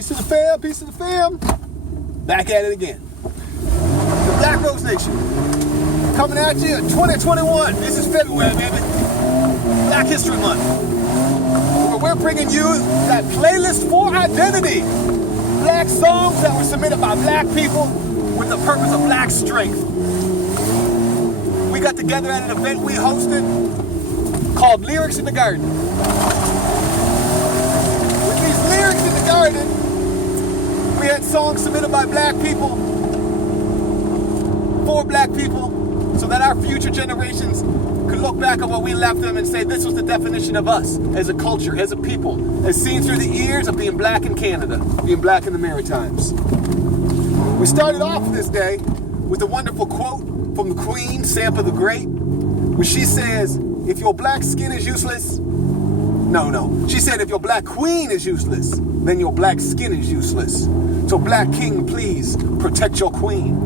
Peace to the fam, peace to the fam. Back at it again. The Black Rose Nation. Coming at you in 2021. This is February, baby. Black History Month. Where we're bringing you that playlist for identity. Black songs that were submitted by black people with the purpose of black strength. We got together at an event we hosted called Lyrics in the Garden. With these Lyrics in the Garden, we had songs submitted by black people, for black people, so that our future generations could look back at what we left them and say this was the definition of us as a culture, as a people, as seen through the ears of being black in Canada, being black in the Maritimes. We started off this day with a wonderful quote from the Queen, Sampa the Great, where she says, if your black skin is useless, no. She said, if your black queen is useless, then your black skin is useless. So black king, please protect your queen.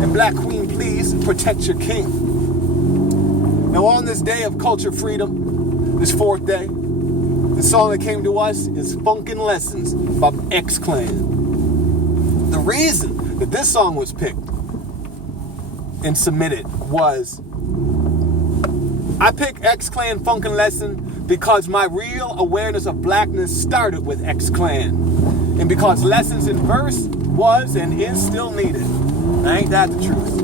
And black queen, please protect your king. Now on this day of culture freedom, this fourth day, the song that came to us is Funkin Lessons by X-Clan. The reason that this song was picked and submitted was, I picked X-Clan Funkin Lesson because my real awareness of blackness started with X-Clan. And because lessons in verse was and is still needed. Now, ain't that the truth?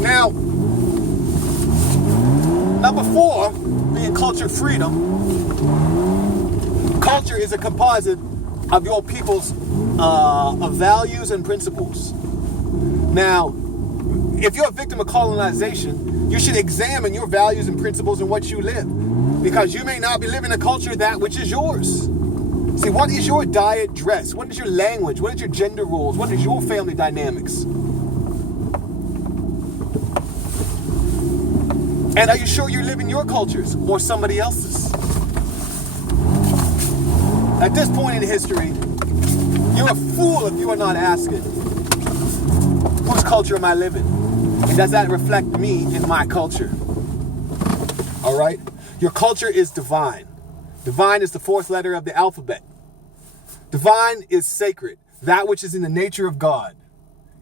Now, number 4, being culture freedom. Culture is a composite of your people's of values and principles. Now, if you're a victim of colonization, you should examine your values and principles in what you live, because you may not be living a culture that which is yours. See, what is your diet, dress? What is your language? What is your gender roles? What is your family dynamics? And are you sure you're living your cultures or somebody else's? At this point in history, you're a fool if you are not asking, whose culture am I living? And does that reflect me and my culture? All right? Your culture is divine. Divine is the 4th letter of the alphabet. Divine is sacred, that which is in the nature of God.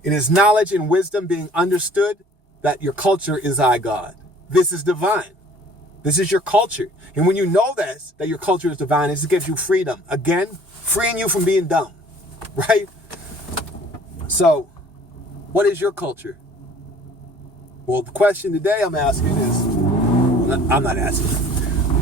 It is knowledge and wisdom being understood that your culture is I God. This is divine. This is your culture. And when you know this, that your culture is divine, it gives you freedom. Again, freeing you from being dumb. Right? So, what is your culture? Well, the question today I'm asking is, I'm not asking.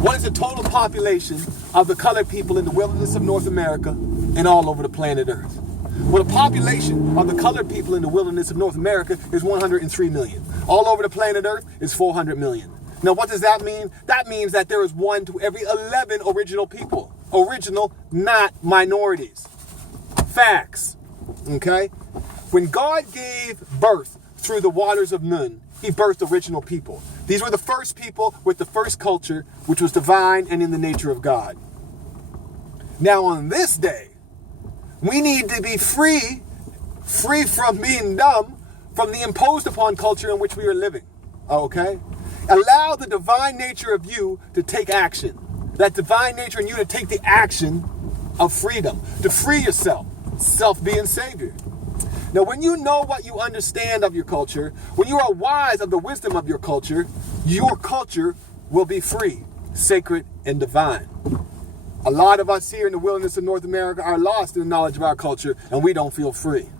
What is the total population of the colored people in the wilderness of North America and all over the planet Earth? Well, the population of the colored people in the wilderness of North America is 103 million. All over the planet Earth is 400 million. Now, what does that mean? That means that there is 1 to every 11 original people. Original, not minorities. Facts. Okay? When God gave birth through the waters of Nun, he birthed original people. These were the first people with the first culture, which was divine and in the nature of God. Now on this day, we need to be free from being dumb, from the imposed upon culture in which we are living. Okay? Allow the divine nature of you to take action. That divine nature in you to take the action of freedom, to free yourself, self being savior. Now, when you know what you understand of your culture, when you are wise of the wisdom of your culture will be free, sacred, and divine. A lot of us here in the wilderness of North America are lost in the knowledge of our culture, and we don't feel free.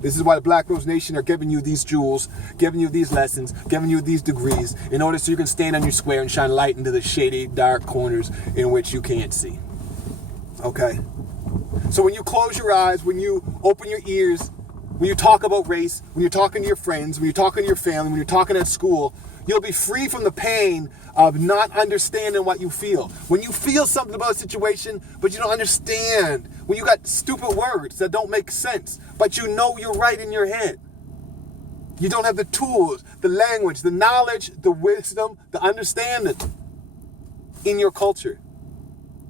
This is why the Black Rose Nation are giving you these jewels, giving you these lessons, giving you these degrees, in order so you can stand on your square and shine light into the shady, dark corners in which you can't see. Okay? So when you close your eyes, when you open your ears, when you talk about race, when you're talking to your friends, when you're talking to your family, when you're talking at school, you'll be free from the pain of not understanding what you feel. When you feel something about a situation, but you don't understand, when you got stupid words that don't make sense, but you know you're right in your head. You don't have the tools, the language, the knowledge, the wisdom, the understanding in your culture.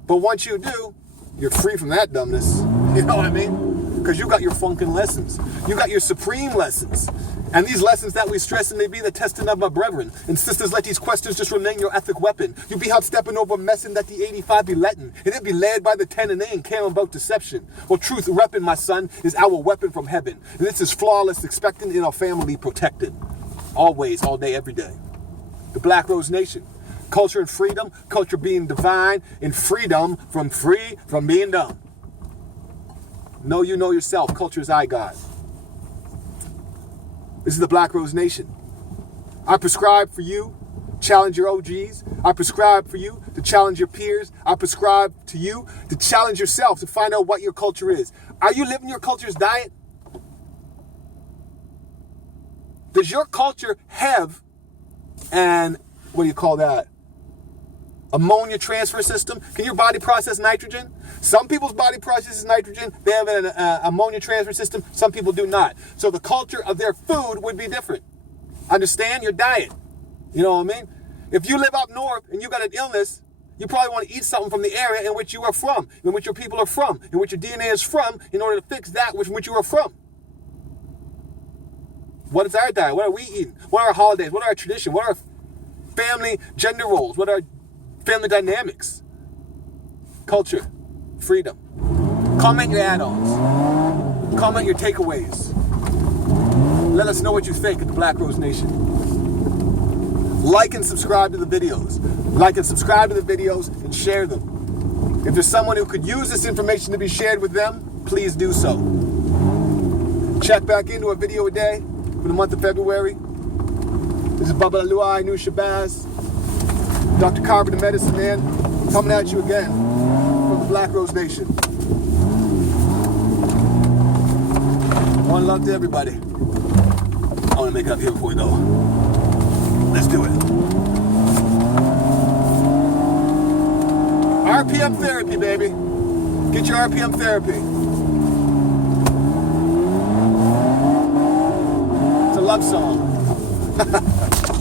But once you do, you're free from that dumbness. You know what I mean? because you got your Funkin lessons. You got your supreme lessons. And these lessons that we stress, and they be the testing of my brethren. And sisters, let these questions just remain your ethic weapon. You be out stepping over messing that the 85 be letting. And it be led by the 10 and they ain't caring about deception. Well, truth repping, my son, is our weapon from heaven. And this is flawless, expectant in our family protected. Always, all day, every day. The Black Rose Nation. Culture and freedom. Culture being divine. And freedom from being dumb. Know you know yourself. Culture is I, God. This is the Black Rose Nation. I prescribe for you, challenge your OGs. I prescribe for you to challenge your peers. I prescribe to you to challenge yourself to find out what your culture is. Are you living your culture's diet? Does your culture have what do you call that? Ammonia transfer system? Can your body process nitrogen? Some people's body processes nitrogen. They have an ammonia transfer system. Some people do not. So the culture of their food would be different. Understand your diet. You know what I mean? If you live up north and you got an illness, you probably want to eat something from the area in which you are from, in which your people are from, in which your DNA is from, in order to fix that which you are from. What is our diet? What are we eating? What are our holidays? What are our traditions? What are our family gender roles? What are family dynamics? Culture. Freedom. Comment your add-ons. Comment your takeaways. Let us know what you think of the Black Rose Nation. Like and subscribe to the videos. Like and subscribe to the videos and share them. If there's someone who could use this information to be shared with them, please do so. Check back into a video a day for the month of February. This is Baba Luai New Shabazz, Dr. Carver, the Medicine Man, coming at you again from the Black Rose Nation. One love to everybody. I want to make it up here before we go. Let's do it. RPM therapy, baby. Get your RPM therapy. It's a love song.